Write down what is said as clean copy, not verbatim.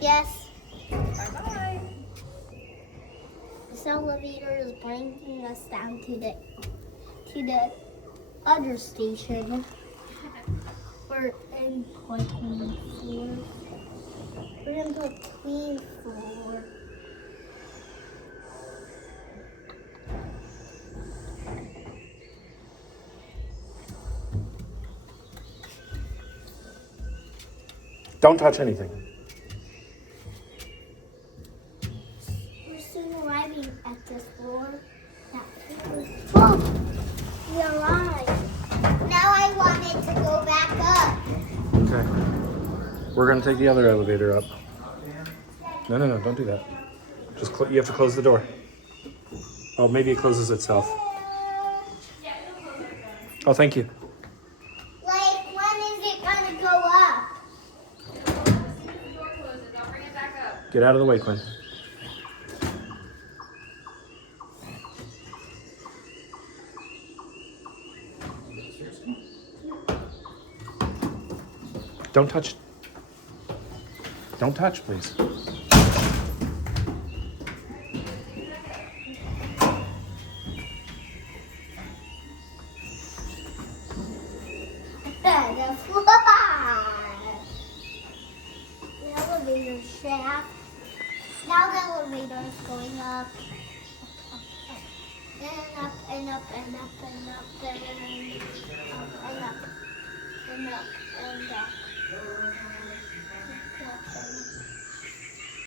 Yes. Bye-bye. This elevator is bringing us down to the other station. We're in like Queen floor. We're in the Queen floor. Don't touch anything. We're soon arriving at this floor. Oh, we arrived. Now I wanted to go back up. Okay. We're gonna take the other elevator up. No, don't do that. Just you have to close the door. Oh, maybe it closes itself. Oh, thank you. Like, when is it gonna go up? Get out of the way, Quinn. Don't touch. Don't touch, please. The floor. The elevator shaft. Now the elevator is going up. And up and up and up and up and up and up and up and up.